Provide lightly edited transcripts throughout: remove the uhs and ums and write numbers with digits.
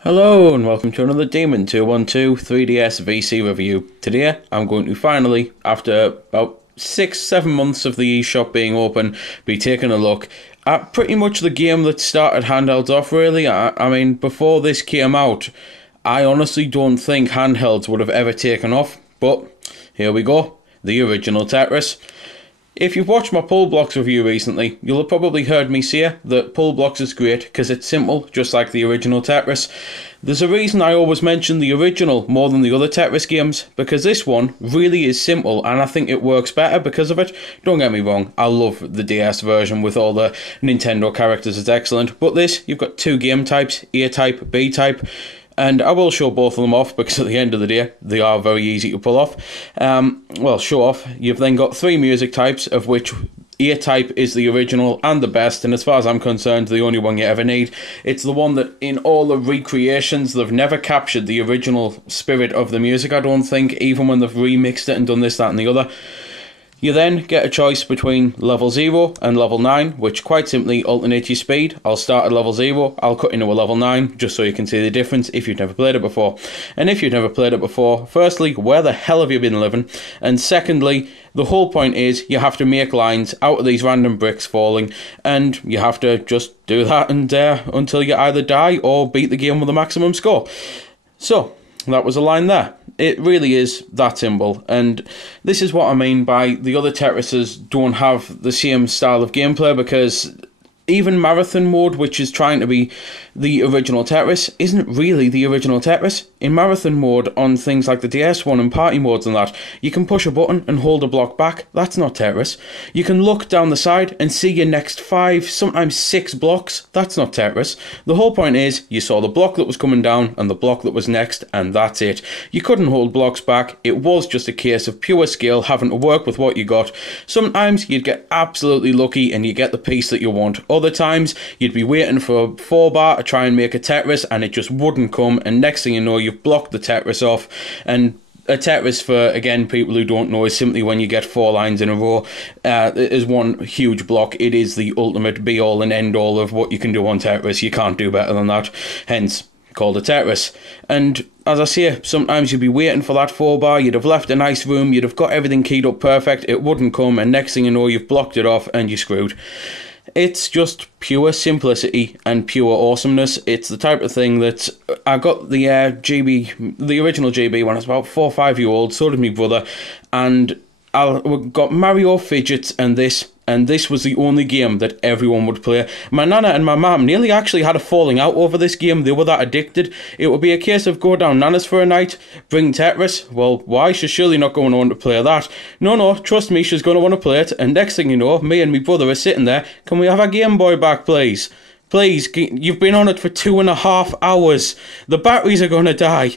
Hello and welcome to another Demon 212 3DS VC review. Today I'm going to finally, after about 6-7 months of the eShop being open, be taking a look at pretty much the game that started handhelds off really. I mean, before this came out, I honestly don't think handhelds would have ever taken off, but here we go, the original Tetris. If you've watched my Pull Blocks review recently, you'll have probably heard me say that Pull Blocks is great because it's simple, just like the original Tetris. There's a reason I always mention the original more than the other Tetris games, because this one really is simple and I think it works better because of it. Don't get me wrong, I love the DS version with all the Nintendo characters, it's excellent, but this, you've got two game types, A-type, B-type. And I will show both of them off because at the end of the day, they are very easy to pull off. Well, show off. You've then got three music types, of which A-type is the original and the best, and as far as I'm concerned, the only one you ever need. It's the one that in all the recreations, they've never captured the original spirit of the music, I don't think, even when they've remixed it and done this, that and the other. You then get a choice between level 0 and level 9, which quite simply alternate your speed. I'll start at level 0, I'll cut into a level 9, just so you can see the difference if you've never played it before. And if you've never played it before, firstly, where the hell have you been living? And secondly, the whole point is you have to make lines out of these random bricks falling, and you have to just do that and until you either die or beat the game with a maximum score. So, that was a line there. It really is that simple, and this is what I mean by the other Tetrises don't have the same style of gameplay, because even Marathon mode, which is trying to be the original Tetris, isn't really the original Tetris. In Marathon mode, on things like the DS one and party modes and that, you can push a button and hold a block back. That's not Tetris. You can look down the side and see your next 5, sometimes 6 blocks. That's not Tetris. The whole point is, you saw the block that was coming down and the block that was next, and that's it. You couldn't hold blocks back. It was just a case of pure skill, having to work with what you got. Sometimes you'd get absolutely lucky and you get the piece that you want. Other times, you'd be waiting for a 4-bar to try and make a Tetris and it just wouldn't come, and next thing you know, you've blocked the Tetris off. And a Tetris, for, again, people who don't know, is simply when you get 4 lines in a row. Is one huge block. It is the ultimate be-all and end-all of what you can do on Tetris. You can't do better than that. Hence, called a Tetris. And as I say, sometimes you'd be waiting for that 4-bar, you'd have left a nice room, you'd have got everything keyed up perfect, it wouldn't come, and next thing you know, you've blocked it off and you're screwed. It's just pure simplicity and pure awesomeness. It's the type of thing that I got the the original GB when I was about 4 or 5 years old, so did my brother, and I got Mario Fidgets and this was the only game that everyone would play. My nana and my mum nearly actually had a falling out over this game. They were that addicted. It would be a case of go down Nana's for a night, bring Tetris. Well, why? She's surely not going to want to play that. No, trust me, she's going to want to play it. And next thing you know, me and my brother are sitting there. Can we have our Game Boy back, please? Please, you've been on it for 2.5 hours. The batteries are going to die.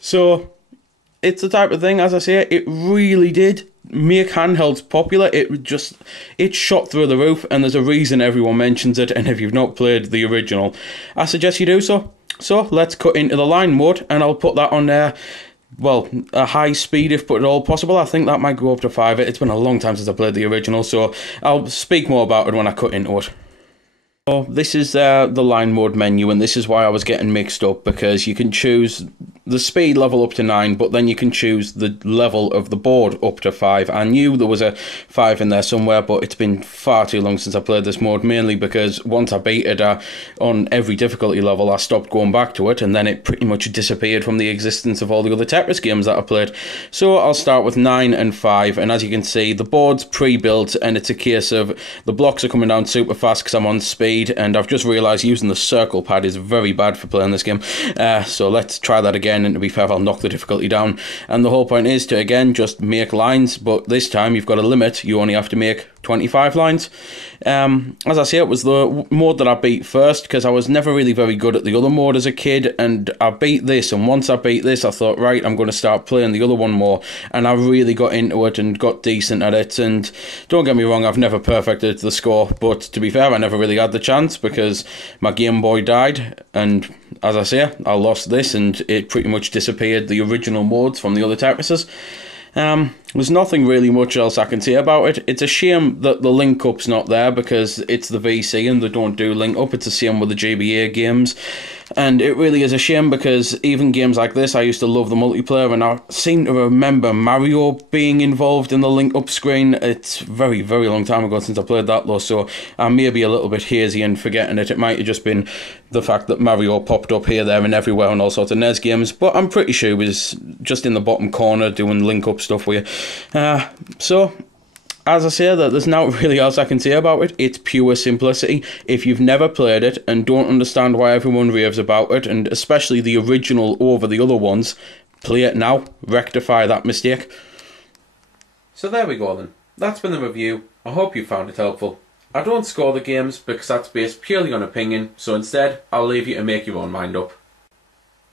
So, it's the type of thing, as I say, it really did make handhelds popular. It shot through the roof, and there's a reason everyone mentions it. And if you've not played the original, I suggest you do so. So let's cut into the line mode, and I'll put that on there. Well, a high speed if at all possible. I think that might go up to 5. It's been a long time since I played the original, so I'll speak more about it when I cut into it. So this is the line mode menu, and this is why I was getting mixed up, because you can choose the speed level up to 9, but then you can choose the level of the board up to 5. I knew there was a 5 in there somewhere, but it's been far too long since I played this mode, mainly because once I beat it on every difficulty level, I stopped going back to it, and then it pretty much disappeared from the existence of all the other Tetris games that I played. So I'll start with 9 and 5, and as you can see, the board's pre-built, and it's a case of the blocks are coming down super fast because I'm on speed, and I've just realised using the circle pad is very bad for playing this game. So let's try that again, and to be fair, I'll knock the difficulty down. And the whole point is to, again, just make lines, but this time you've got a limit. You only have to make 25 lines. As I say, it was the mode that I beat first, because I was never really very good at the other mode as a kid, and I beat this, and once I beat this, I thought, right, I'm going to start playing the other one more, and I really got into it and got decent at it. And don't get me wrong, I've never perfected the score, but to be fair, I never really had the chance, because my Game Boy died, and as I say, I lost this, and it pretty much disappeared the original modes from the other Tetrises. There's nothing really much else I can say about it. It's a shame that the link up's not there because it's the VC and they don't do link up. It's the same with the GBA games. And it really is a shame because even games like this, I used to love the multiplayer, and I seem to remember Mario being involved in the link up screen. It's very, very long time ago since I played that though, so I may be a little bit hazy and forgetting it. It might have just been the fact that Mario popped up here, there and everywhere on all sorts of NES games, but I'm pretty sure he was just in the bottom corner doing link up stuff with you. So, as I say, that there's not really else I can say about it. It's pure simplicity. If you've never played it and don't understand why everyone raves about it, and especially the original over the other ones, play it now. Rectify that mistake. So there we go then. That's been the review. I hope you found it helpful. I don't score the games because that's based purely on opinion, so instead I'll leave you to make your own mind up.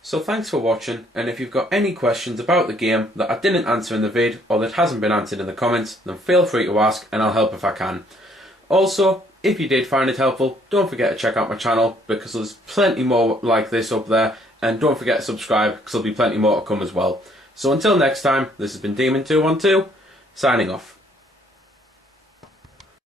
So thanks for watching, and if you've got any questions about the game that I didn't answer in the vid or that hasn't been answered in the comments, then feel free to ask and I'll help if I can. Also, if you did find it helpful, don't forget to check out my channel because there's plenty more like this up there, and don't forget to subscribe because there'll be plenty more to come as well. So until next time, this has been Demon212, signing off.